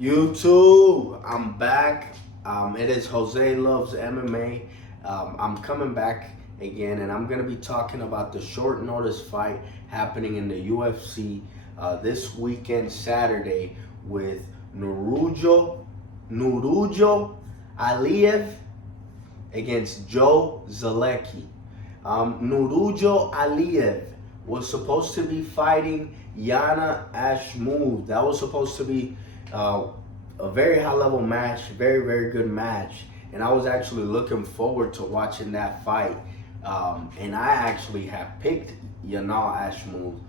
YouTube, I'm back. It is Jose Loves MMA. I'm coming back again, and I'm going to be talking about the short notice fight happening in the UFC this weekend, Saturday, with Nurullo Aliev against Joe Solecki. Nurullo Aliev was supposed to be fighting Yana Ashmoov. That was supposed to be a very high level match, very, very good match. And I was actually looking forward to watching that fight. And I actually have picked Yana Ashmoov,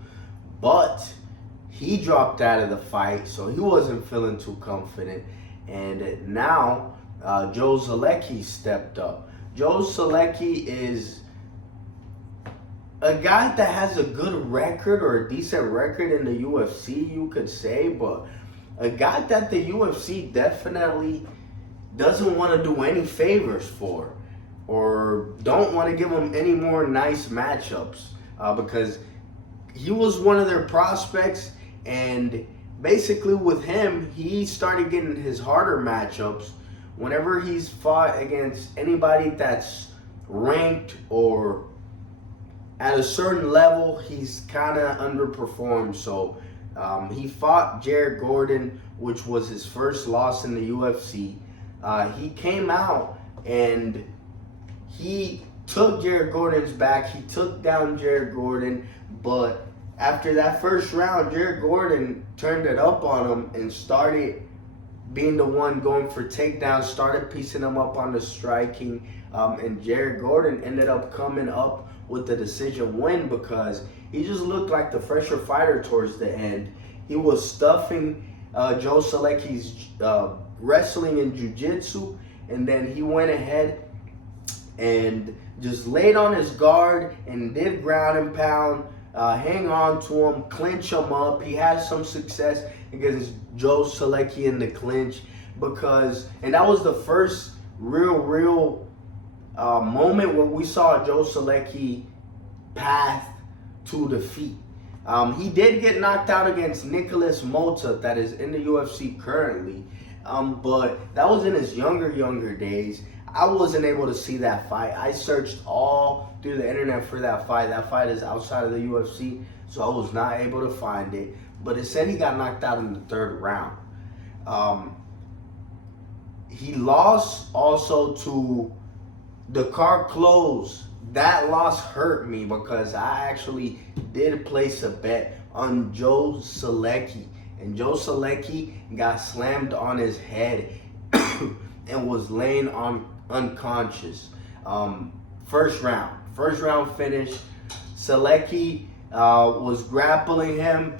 but he dropped out of the fight, so he wasn't feeling too confident. And now Joe Solecki stepped up. Joe Solecki is a guy that has a good record, or a decent record in the UFC, you could say, but a guy that the UFC definitely doesn't want to do any favors for, or don't want to give him any more nice matchups, because he was one of their prospects, and basically with him, he started getting his harder matchups whenever he's fought against anybody that's ranked or at a certain level. He's kind of underperformed. So he fought Jared Gordon, which was his first loss in the UFC. He came out and he took Jared Gordon's back. He took down Jared Gordon, but after that first round, Jared Gordon turned it up on him and started being the one going for takedowns, started piecing him up on the striking, and Jared Gordon ended up coming up with the decision win because he just looked like the fresher fighter towards the end. He was stuffing Joe Solecki's wrestling and jiu-jitsu, and then he went ahead and just laid on his guard and did ground and pound, hang on to him, clinch him up. He had some success against Joe Solecki in the clinch and that was the first real moment where we saw Joe Solecki path to defeat. He did get knocked out against Nicholas Mota, that is in the UFC currently, but that was in his younger days. I wasn't able to see that fight. I searched all through the internet for that fight. That fight is outside of the UFC, so I was not able to find it. But it said he got knocked out in the third round. He lost also to the car close. That loss hurt me because I actually did place a bet on Joe Solecki, and Joe Solecki got slammed on his head and was laying on unconscious. First round finish. Solecki was grappling him,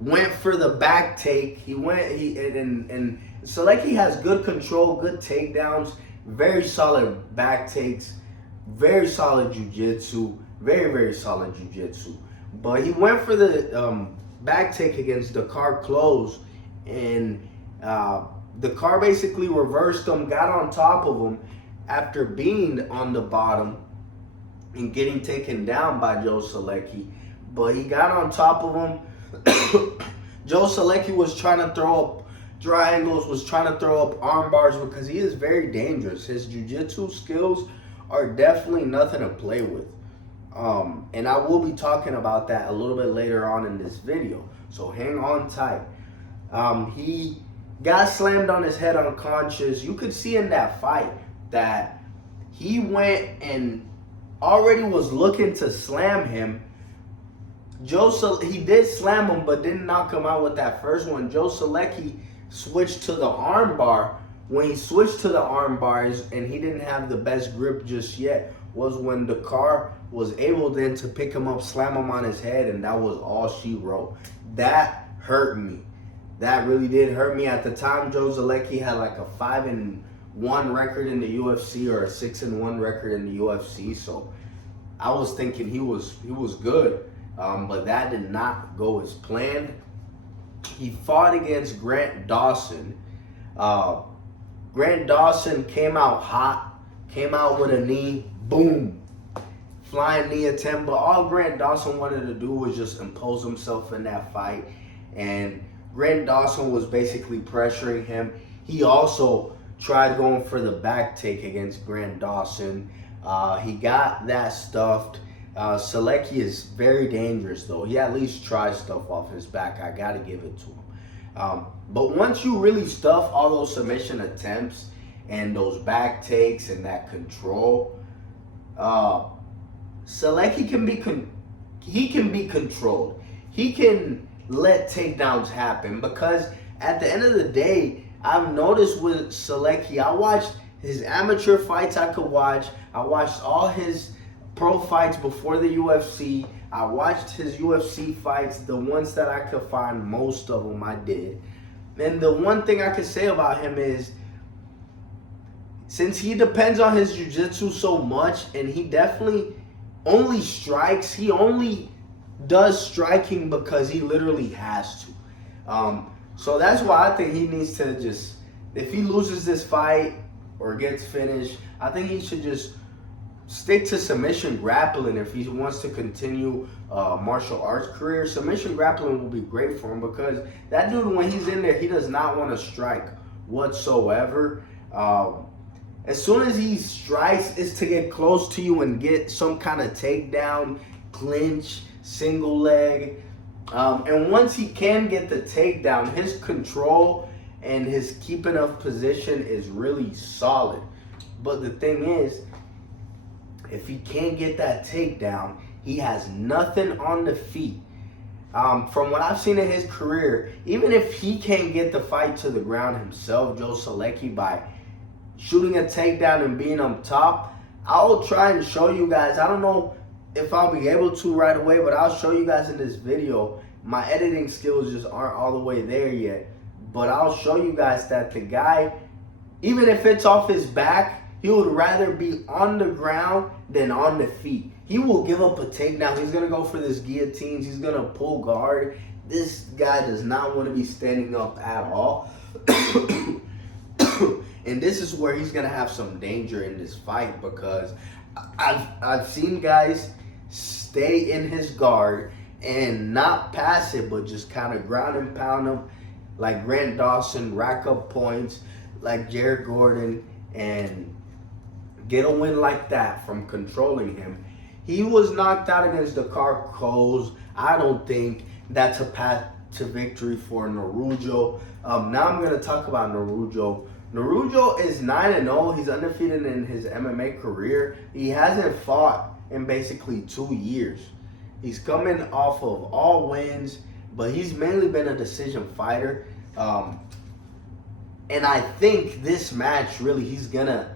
went for the back take. And Solecki has good control, good takedowns, very solid back takes, very solid jiu-jitsu, very solid jiu-jitsu. But he went for the back take against the car close, and the car basically reversed him, got on top of him after being on the bottom and getting taken down by Joe Solecki. But he got on top of him. Joe Solecki was trying to throw up triangles, was trying to throw up arm bars because he is very dangerous. His jiu-jitsu skills are definitely nothing to play with. And I will be talking about that a little bit later on in this video, so hang on tight. He got slammed on his head unconscious. You could see in that fight that he went and already was looking to slam him. He did slam him, but didn't knock him out with that first one. Joe Solecki switched to the arm bar. When he switched to the arm bars and he didn't have the best grip just yet, was when the car was able then to pick him up, slam him on his head, and that was all she wrote. That hurt me. That really did hurt me. At the time, Joe Solecki had like a 5-1 record in the UFC, or a 6-1 record in the UFC. So I was thinking he was good, but that did not go as planned. He fought against Grant Dawson. Grant Dawson came out hot, came out with a knee, boom, flying knee attempt. But all Grant Dawson wanted to do was just impose himself in that fight. And Grant Dawson was basically pressuring him. He also tried going for the back take against Grant Dawson. He got that stuffed. Solecki is very dangerous, though. He at least tries stuff off his back. I got to give it to him. But once you really stuff all those submission attempts and those back takes and that control, Solecki can be controlled. He can let takedowns happen, because at the end of the day, I've noticed with Solecki, I watched his amateur fights I could watch. I watched all his pro fights before the UFC. I watched his UFC fights, the ones that I could find, most of them I did. And the one thing I could say about him is, since he depends on his jiu-jitsu so much, and he definitely only strikes, he only does striking because he literally has to. So that's why I think he needs to just, if he loses this fight or gets finished, I think he should just stick to submission grappling if he wants to continue martial arts career. Submission grappling will be great for him, because that dude, when he's in there, he does not want to strike whatsoever. As soon as he strikes, it's to get close to you and get some kind of takedown, clinch, single leg. And once he can get the takedown, his control and his keeping of position is really solid. But the thing is, if he can't get that takedown, he has nothing on the feet. From what I've seen in his career, even if he can't get the fight to the ground himself, Joe Solecki, by shooting a takedown and being on top, I'll try and show you guys. I don't know if I'll be able to right away, but I'll show you guys in this video. My editing skills just aren't all the way there yet, but I'll show you guys that the guy, even if it's off his back, he would rather be on the ground than on the feet. He will give up a takedown. He's going to go for this guillotines. He's going to pull guard. This guy does not want to be standing up at all. And this is where he's going to have some danger in this fight, because I've seen guys stay in his guard and not pass it, but just kind of ground and pound him, like Grant Dawson, rack up points like Jared Gordon, and get a win like that from controlling him. He was knocked out against Dakar Coles. I don't think that's a path to victory for Nurullo. Now I'm going to talk about Nurullo. Nurullo is 9-0. He's undefeated in his MMA career. He hasn't fought in basically 2 years. He's coming off of all wins, but he's mainly been a decision fighter. And I think this match, really, he's going to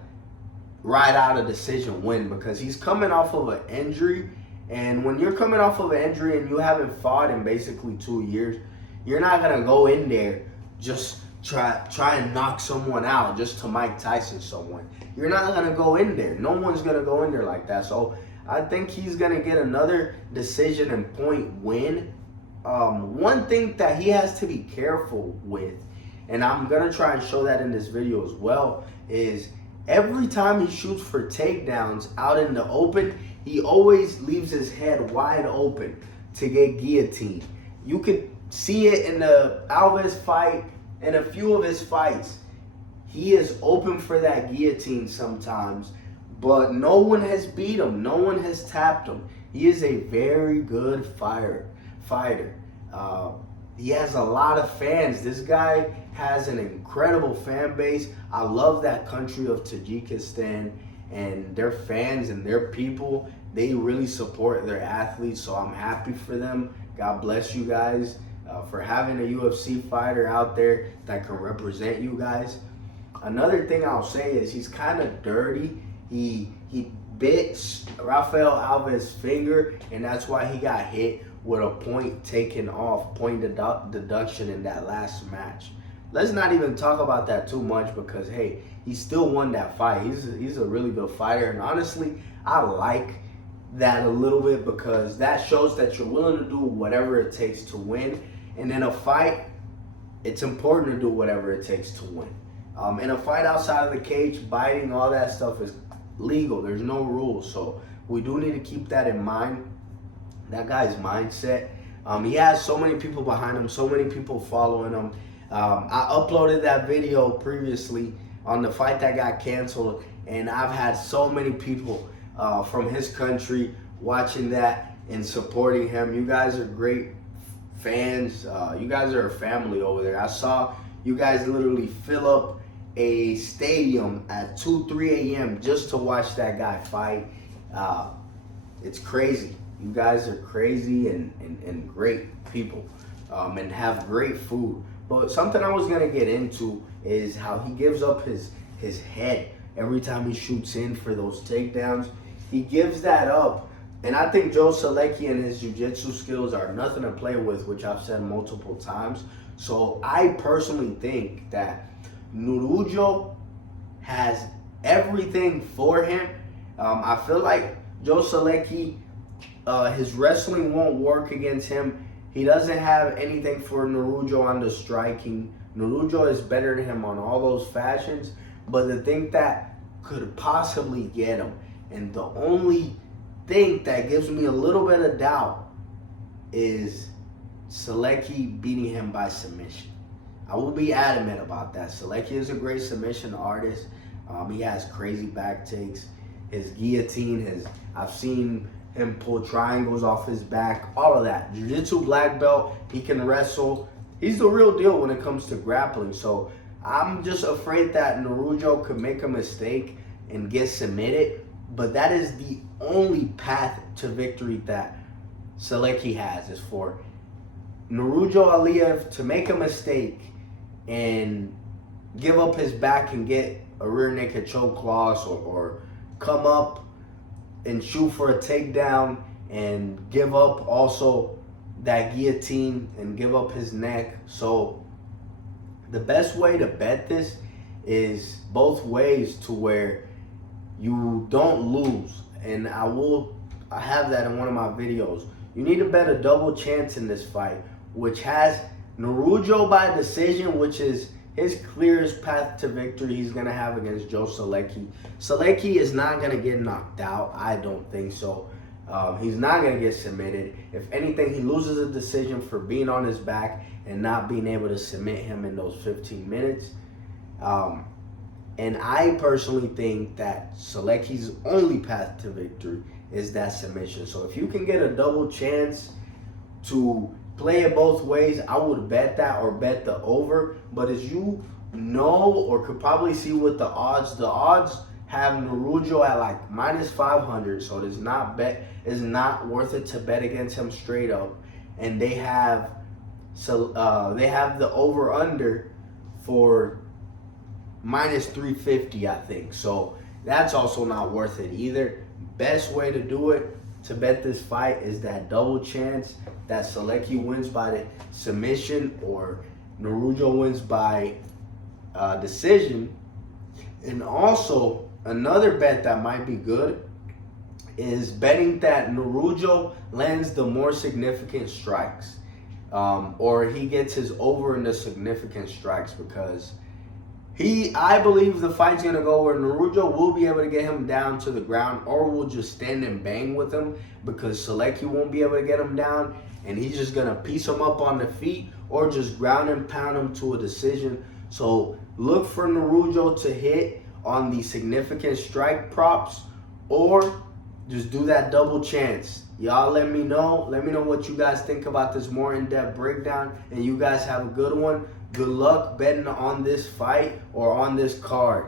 ride out a decision win, because he's coming off of an injury. And when you're coming off of an injury and you haven't fought in basically 2 years, you're not going to go in there just try and knock someone out just to Mike Tyson someone. You're not going to go in there. No one's going to go in there like that. So I think he's going to get another decision and point win. One thing that he has to be careful with, and I'm going to try and show that in this video as well, is every time he shoots for takedowns out in the open, he always leaves his head wide open to get guillotined. You could see it in the Alves fight and a few of his fights. He is open for that guillotine sometimes, but no one has beat him. No one has tapped him. He is a very good fighter. He has a lot of fans. This guy has an incredible fan base. I love that country of Tajikistan, and their fans and their people, they really support their athletes, so I'm happy for them. God bless you guys for having a UFC fighter out there that can represent you guys. Another thing I'll say is he's kind of dirty. He bit Rafael Alves' finger, and that's why he got hit with a point taken off, point deduction in that last match. Let's not even talk about that too much, because hey, he still won that fight. He's a really good fighter, and honestly, I like that a little bit, because that shows that you're willing to do whatever it takes to win. And in a fight, it's important to do whatever it takes to win. In a fight outside of the cage, biting, all that stuff is legal. There's no rules, so we do need to keep that in mind. That guy's mindset. He has so many people behind him, so many people following him. I uploaded that video previously on the fight that got canceled, and I've had so many people from his country watching that and supporting him. You guys are great fans. You guys are a family over there. I saw you guys literally fill up a stadium at 2, 3 a.m. just to watch that guy fight. It's crazy. You guys are crazy and great people, and have great food. But something I was gonna get into is how he gives up his head every time he shoots in for those takedowns. He gives that up. And I think Joe Solecki and his jiu-jitsu skills are nothing to play with, which I've said multiple times. So I personally think that Nurullo has everything for him. I feel like Joe Solecki, his wrestling won't work against him. He doesn't have anything for Nurullo on the striking. Nurullo is better than him on all those fashions. But the thing that could possibly get him, and the only thing that gives me a little bit of doubt, is Solecki beating him by submission. I will be adamant about that. Solecki is a great submission artist. He has crazy back takes. His guillotine, I've seen him pull triangles off his back, all of that. Jiu-jitsu black belt, he can wrestle. He's the real deal when it comes to grappling. So I'm just afraid that Nurullo could make a mistake and get submitted. But that is the only path to victory that Solecki has, is for Nurullo Aliev to make a mistake and give up his back and get a rear naked choke loss, or come up and shoot for a takedown and give up also that guillotine and give up his neck. So the best way to bet this is both ways, to where you don't lose. And I have that in one of my videos. You need to bet a double chance in this fight, which has Nurullo by decision, which is his clearest path to victory he's going to have against Joe Solecki. Solecki is not going to get knocked out. I don't think so. He's not going to get submitted. If anything, he loses a decision for being on his back and not being able to submit him in those 15 minutes. And I personally think that Solecki's only path to victory is that submission. So if you can get a double chance to play it both ways, I would bet that, or bet the over. But as you know, or could probably see with the odds have Nurullo at like -500, so it's not worth it to bet against him straight up. And they have the over under for -350, I think. So that's also not worth it either. Best way to do it, to bet this fight, is that double chance that Solecki wins by the submission or Nurullo wins by decision. And also another bet that might be good is betting that Nurullo lands the more significant strikes, or he gets his over in the significant strikes, because I believe the fight's going to go where Nurullo will be able to get him down to the ground, or will just stand and bang with him, because Solecki won't be able to get him down, and he's just going to piece him up on the feet, or just ground and pound him to a decision. So look for Nurullo to hit on the significant strike props, or just do that double chance. Y'all let me know. Let me know what you guys think about this more in-depth breakdown, and you guys have a good one. Good luck betting on this fight or on this card.